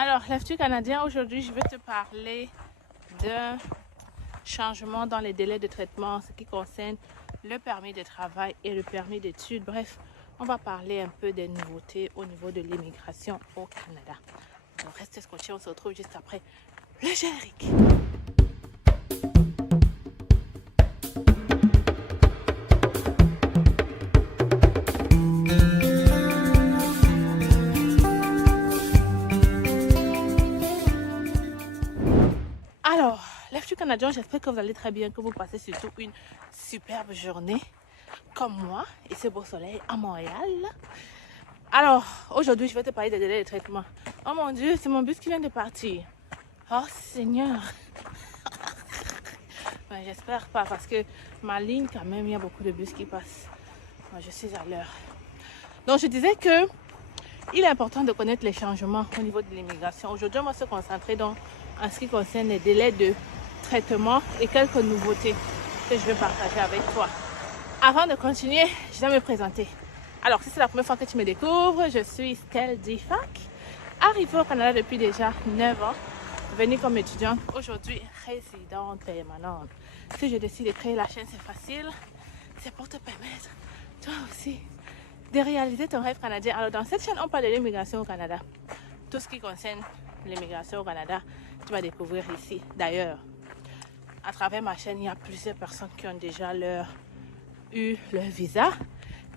Alors, l'Institut canadien, aujourd'hui, je vais te parler d'un changement dans les délais de traitement en ce qui concerne le permis de travail et le permis d'études. Bref, on va parler un peu des nouveautés au niveau de l'immigration au Canada. Donc, restez scotchés, on se retrouve juste après le générique. Alors, l'Institut canadien, j'espère que vous allez très bien, que vous passez surtout une superbe journée comme moi et ce beau soleil à Montréal. Alors, aujourd'hui, je vais te parler des délais de traitement. Oh mon Dieu, c'est mon bus qui vient de partir. Oh Seigneur. Ben, j'espère pas parce que ma ligne, quand même, il y a beaucoup de bus qui passent. Moi, je suis à l'heure. Donc, je disais que il est important de connaître les changements au niveau de l'immigration. Aujourd'hui, on va se concentrer en ce qui concerne les délais de traitement et quelques nouveautés que je vais partager avec toi. Avant de continuer, je vais me présenter. Alors, si c'est la première fois que tu me découvres, je suis Stell Difac, arrivée au Canada depuis déjà 9 ans, venue comme étudiante, aujourd'hui résidente permanente. Si je décide de créer la chaîne, c'est facile, c'est pour te permettre, toi aussi, de réaliser ton rêve canadien. Alors, dans cette chaîne, on parle de l'immigration au Canada. Tout ce qui concerne l'immigration au Canada, tu vas découvrir ici. D'ailleurs, à travers ma chaîne, il y a plusieurs personnes qui ont déjà eu leur visa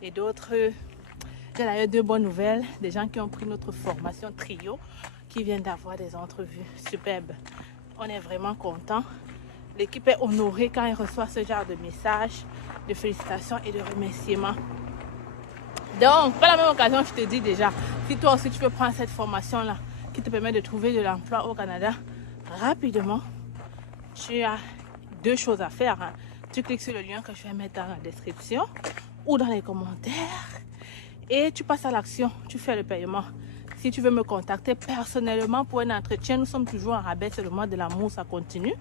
et d'autres. J'ai d'ailleurs deux bonnes nouvelles, des gens qui ont pris notre formation trio, qui viennent d'avoir des entrevues superbes. On est vraiment contents. L'équipe est honorée quand elle reçoit ce genre de messages, de félicitations et de remerciements. Donc, par la même occasion, je te dis déjà, si toi aussi tu peux prendre cette formation-là, qui te permet de trouver de l'emploi au Canada rapidement, tu as deux choses à faire. Hein. Tu cliques sur le lien que je vais mettre dans la description ou dans les commentaires et tu passes à l'action, tu fais le paiement. Si tu veux me contacter personnellement pour un entretien, nous sommes toujours en rabais, c'est le mois de l'amour, ça continue.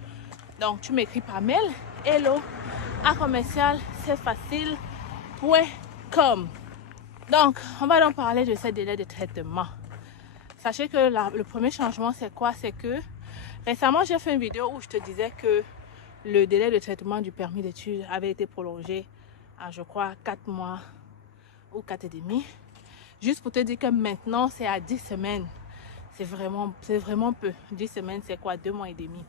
Donc, tu m'écris par mail, hello@commercial-c'est-facile.com. Donc, on va donc parler de ces délais de traitement. Sachez que le premier changement, c'est quoi? C'est que récemment, j'ai fait une vidéo où je te disais que le délai de traitement du permis d'études avait été prolongé à, je crois, 4 mois ou 4 et demi. Juste pour te dire que maintenant, c'est à 10 semaines. C'est vraiment peu. 10 semaines, c'est quoi? 2 mois et demi.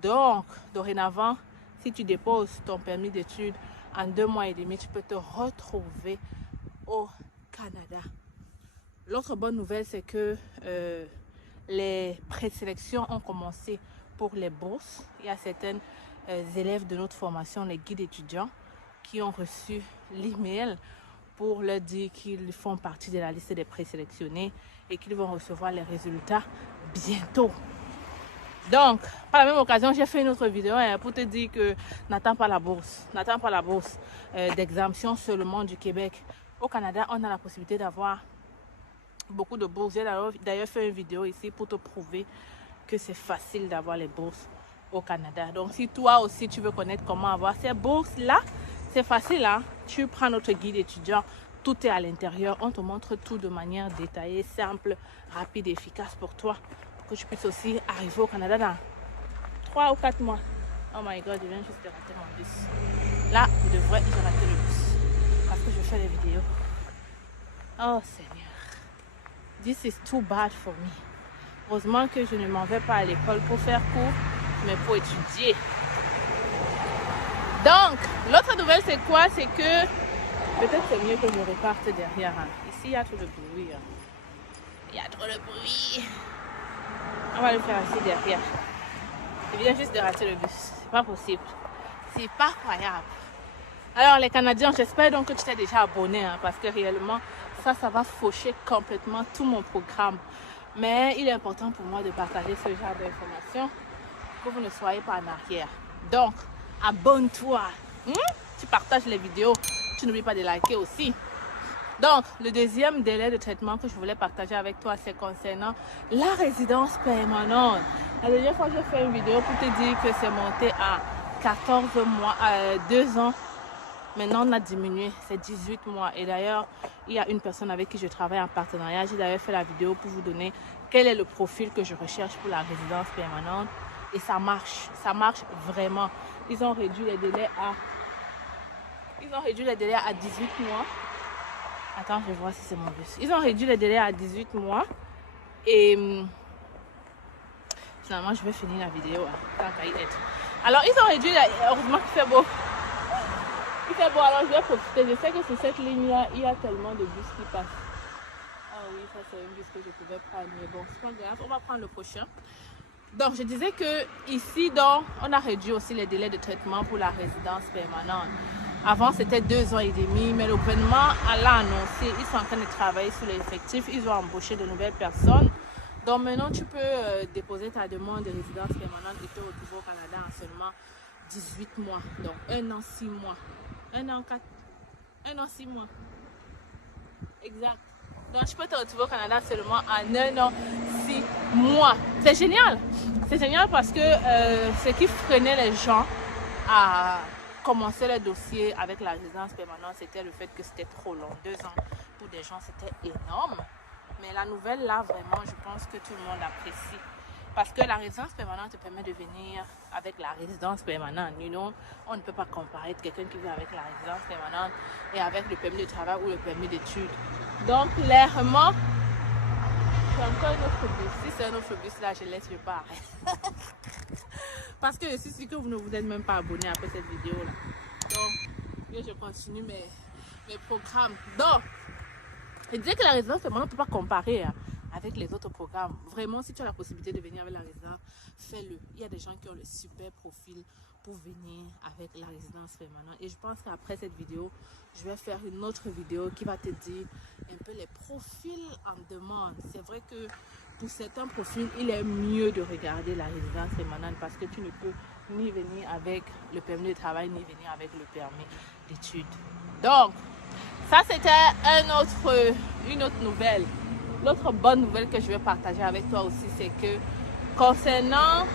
Donc, dorénavant, si tu déposes ton permis d'études en 2 mois et demi, tu peux te retrouver au Canada. L'autre bonne nouvelle, c'est que les présélections ont commencé pour les bourses. Il y a certains élèves de notre formation, les guides étudiants, qui ont reçu l'email pour leur dire qu'ils font partie de la liste des présélectionnés et qu'ils vont recevoir les résultats bientôt. Donc, par la même occasion, j'ai fait une autre vidéo pour te dire que n'attends pas la bourse. N'attends pas la bourse d'exemption seulement du Québec. Au Canada, on a la possibilité d'avoir beaucoup de bourses. J'ai d'ailleurs fait une vidéo ici pour te prouver que c'est facile d'avoir les bourses au Canada. Donc, si toi aussi tu veux connaître comment avoir ces bourses-là, c'est facile, hein? Tu prends notre guide étudiant, tout est à l'intérieur. On te montre tout de manière détaillée, simple, rapide et efficace pour toi, pour que tu puisses aussi arriver au Canada dans 3 ou 4 mois. Oh my God, je viens juste de rater mon bus. Là, je devrais y rater le bus parce que je fais des vidéos. Oh Seigneur, this is too bad for me. Heureusement que je ne m'en vais pas à l'école pour faire cours, mais pour étudier. Donc, l'autre nouvelle, c'est quoi? C'est que peut-être c'est mieux que je reparte derrière. Hein. Ici, il y a trop de bruit. Hein. Il y a trop de bruit. On va le faire ici derrière. Je viens juste de rater le bus. C'est pas possible. C'est pas croyable. Alors, les Canadiens, j'espère donc que tu t'es déjà abonné. Hein, parce que réellement, ça va faucher complètement tout mon programme. Mais il est important pour moi de partager ce genre d'informations pour que vous ne soyez pas en arrière. Donc, abonne-toi. Tu partages les vidéos. Tu n'oublies pas de liker aussi. Donc, le deuxième délai de traitement que je voulais partager avec toi, c'est concernant la résidence permanente. La dernière fois, j'ai fait une vidéo pour te dire que c'est monté à 14 mois, 2 ans. Maintenant, on a diminué, c'est 18 mois. Et d'ailleurs, il y a une personne avec qui je travaille en partenariat. J'ai d'ailleurs fait la vidéo pour vous donner quel est le profil que je recherche pour la résidence permanente. Et ça marche vraiment. Ils ont réduit les délais à 18 mois. Attends, je vais voir si c'est mon bus. Ils ont réduit les délais à 18 mois. Et finalement, je vais finir la vidéo. Tant qu'à y être. Alors, ils ont réduit, heureusement qu'il fait beau. Il fait beau, alors je vais profiter. Je sais que sur cette ligne-là, il y a tellement de bus qui passent. Ah oui, ça c'est un bus que je pouvais prendre. Mais bon, c'est pas grave, on va prendre le prochain. Donc, je disais que ici, donc, on a réduit aussi les délais de traitement pour la résidence permanente. Avant, c'était 2 ans et demi, mais le gouvernement l'a annoncé. Ils sont en train de travailler sur l'effectif. Ils ont embauché de nouvelles personnes. Donc, maintenant, tu peux déposer ta demande de résidence permanente et te retrouver au Canada en seulement 18 mois. Donc, 1 an, 6 mois. 1 an, 6 mois. Exact. Donc, je peux te retrouver au Canada seulement en 1 an, 6 mois. C'est génial. C'est génial parce que ce qui freinait les gens à commencer le dossier avec la résidence permanente, c'était le fait que c'était trop long. 2 ans pour des gens, c'était énorme. Mais la nouvelle, là, vraiment, je pense que tout le monde apprécie. Parce que la résidence permanente te permet de venir avec la résidence permanente. You know? On ne peut pas comparer quelqu'un qui vient avec la résidence permanente et avec le permis de travail ou le permis d'études. Donc, clairement, c'est encore un autre bus. Si c'est un autre bus, là, je laisse, je pars. Parce que je suis sûre que vous ne vous êtes même pas abonné après cette vidéo-là. Donc, je continue mes programmes. Donc, je disais que la résidence permanente, on ne peut pas comparer avec les autres programmes. Vraiment, si tu as la possibilité de venir avec la résidence, fais-le. Il y a des gens qui ont le super profil pour venir avec la résidence permanente. Et je pense qu'après cette vidéo, je vais faire une autre vidéo qui va te dire un peu les profils en demande. C'est vrai que pour certains profils, il est mieux de regarder la résidence permanente parce que tu ne peux ni venir avec le permis de travail, ni venir avec le permis d'études. Donc, ça c'était une autre nouvelle. L'autre bonne nouvelle que je vais partager avec toi aussi, c'est que concernant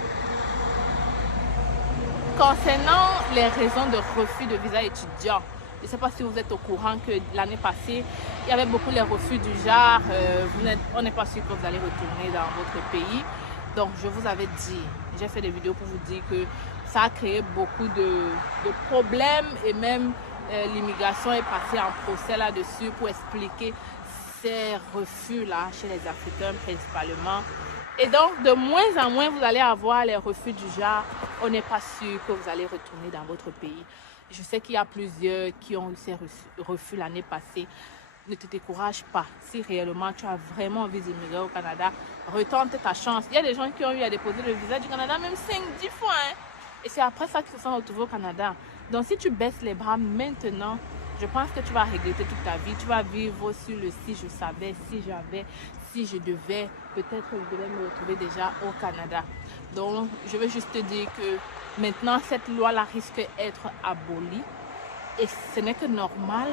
les raisons de refus de visa étudiant, je ne sais pas si vous êtes au courant que l'année passée, il y avait beaucoup de refus du genre, on n'est pas sûr que vous allez retourner dans votre pays. Donc, je vous avais dit, j'ai fait des vidéos pour vous dire que ça a créé beaucoup de problèmes et même l'immigration est passée en procès là-dessus pour expliquer ces refus-là chez les Africains principalement. Et donc, de moins en moins, vous allez avoir les refus du genre, on n'est pas sûr que vous allez retourner dans votre pays. Je sais qu'il y a plusieurs qui ont eu ces refus l'année passée. Ne te décourage pas. Si réellement tu as vraiment envie d'immigrer au Canada, retente ta chance. Il y a des gens qui ont eu à déposer le visa du Canada même 5-10 fois. Hein? Et c'est après ça qu'ils se sont retrouvés au Canada. Donc, si tu baisses les bras maintenant, je pense que tu vas regretter toute ta vie. Tu vas vivre sur le si je savais, si j'avais, si je devais. Peut-être que je devais me retrouver déjà au Canada. Donc, je veux juste te dire que maintenant, cette loi-là risque d'être abolie. Et ce n'est que normal.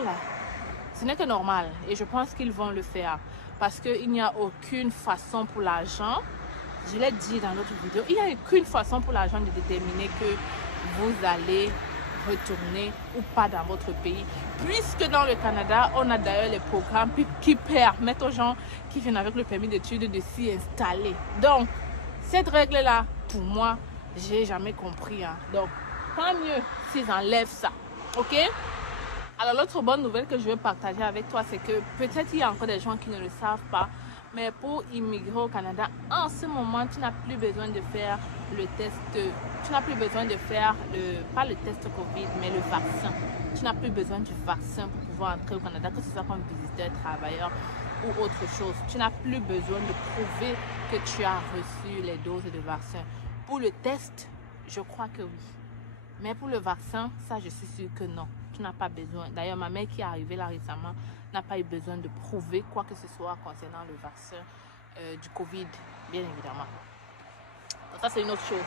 Ce n'est que normal. Et je pense qu'ils vont le faire. Parce qu'il n'y a aucune façon pour l'agent, je l'ai dit dans notre vidéo, il n'y a aucune façon pour l'agent de déterminer que vous allez retourner ou pas dans votre pays. Puisque dans le Canada, on a d'ailleurs les programmes qui permettent aux gens qui viennent avec le permis d'études de s'y installer. Donc, cette règle-là, pour moi, j'ai jamais compris. Hein. Donc, tant mieux s'ils enlèvent ça. OK? Alors, l'autre bonne nouvelle que je veux partager avec toi, c'est que peut-être il y a encore des gens qui ne le savent pas, mais pour immigrer au Canada, en ce moment, tu n'as plus besoin de faire le test, tu n'as plus besoin de faire, pas le test Covid, mais le vaccin. Tu n'as plus besoin du vaccin pour pouvoir entrer au Canada, que ce soit comme visiteur, travailleur ou autre chose. Tu n'as plus besoin de prouver que tu as reçu les doses de vaccin. Pour le test, je crois que oui. Mais pour le vaccin, ça, je suis sûre que non. Tu n'as pas besoin. D'ailleurs, ma mère qui est arrivée là récemment n'a pas eu besoin de prouver quoi que ce soit concernant le vaccin du Covid, bien évidemment. Donc ça, c'est une autre chose.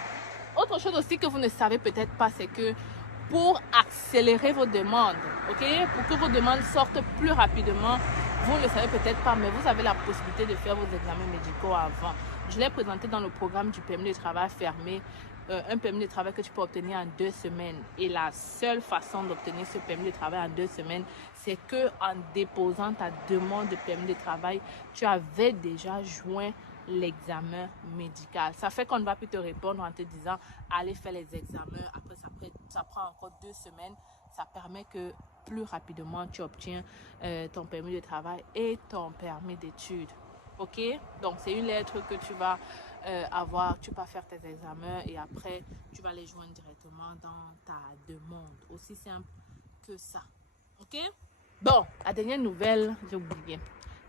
Autre chose aussi que vous ne savez peut-être pas, c'est que pour accélérer vos demandes, ok, pour que vos demandes sortent plus rapidement, vous ne le savez peut-être pas, mais vous avez la possibilité de faire vos examens médicaux avant. Je l'ai présenté dans le programme du permis de travail fermé. Un permis de travail que tu peux obtenir en 2 semaines. Et la seule façon d'obtenir ce permis de travail en 2 semaines, c'est qu'en déposant ta demande de permis de travail, tu avais déjà joint l'examen médical. Ça fait qu'on ne va plus te répondre en te disant allez faire les examens. Après, ça prend encore 2 semaines. Ça permet que plus rapidement tu obtiens ton permis de travail et ton permis d'études. Ok? Donc c'est une lettre que tu vas avoir. Tu vas faire tes examens et après tu vas les joindre directement dans ta demande. Aussi simple que ça. Ok? Bon, la dernière nouvelle, j'ai oublié.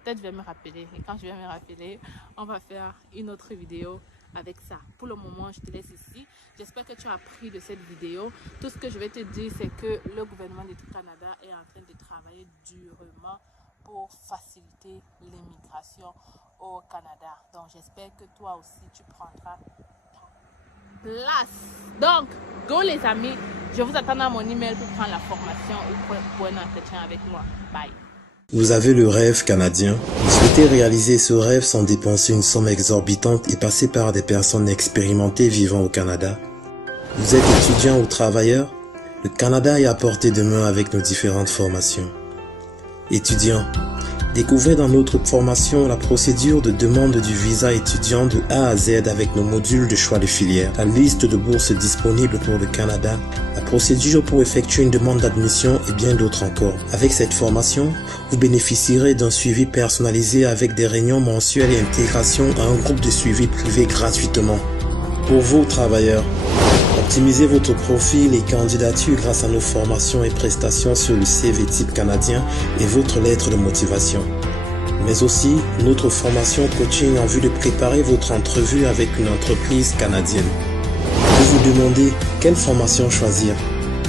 Peut-être je vais me rappeler. Et quand je vais me rappeler, on va faire une autre vidéo avec ça. Pour le moment, je te laisse ici. J'espère que tu as appris de cette vidéo. Tout ce que je vais te dire, c'est que le gouvernement du Canada est en train de travailler durement pour faciliter l'immigration au Canada. Donc, j'espère que toi aussi, tu prendras place. Donc, go les amis. Je vous attends dans mon email pour prendre la formation ou pour un entretien avec moi. Bye. Vous avez le rêve canadien. Vous souhaitez réaliser ce rêve sans dépenser une somme exorbitante et passer par des personnes expérimentées vivant au Canada. Vous êtes étudiant ou travailleur? Le Canada est à portée de main avec nos différentes formations. Étudiant, découvrez dans notre formation la procédure de demande du visa étudiant de A à Z avec nos modules de choix de filière, la liste de bourses disponibles pour le Canada, la procédure pour effectuer une demande d'admission et bien d'autres encore. Avec cette formation, vous bénéficierez d'un suivi personnalisé avec des réunions mensuelles et intégration à un groupe de suivi privé gratuitement. Pour vous, travailleurs, optimisez votre profil et candidature grâce à nos formations et prestations sur le CV type canadien et votre lettre de motivation. Mais aussi notre formation coaching en vue de préparer votre entrevue avec une entreprise canadienne. Vous vous demandez quelle formation choisir?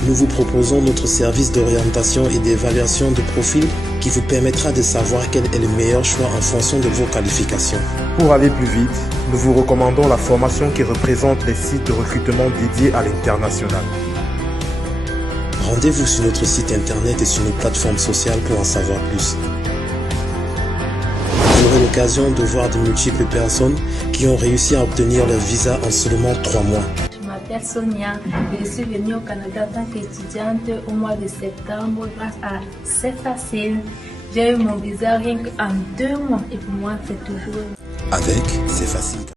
Nous vous proposons notre service d'orientation et d'évaluation de profil qui vous permettra de savoir quel est le meilleur choix en fonction de vos qualifications. Pour aller plus vite, nous vous recommandons la formation qui représente les sites de recrutement dédiés à l'international. Rendez-vous sur notre site internet et sur nos plateformes sociales pour en savoir plus. Vous aurez l'occasion de voir de multiples personnes qui ont réussi à obtenir leur visa en seulement 3 mois. Je m'appelle Sonia, je suis venue au Canada en tant qu'étudiante au mois de septembre grâce à C'est Facile. J'ai eu mon visa rien qu'en 2 mois et pour moi c'est toujours... Avec C'est Facile.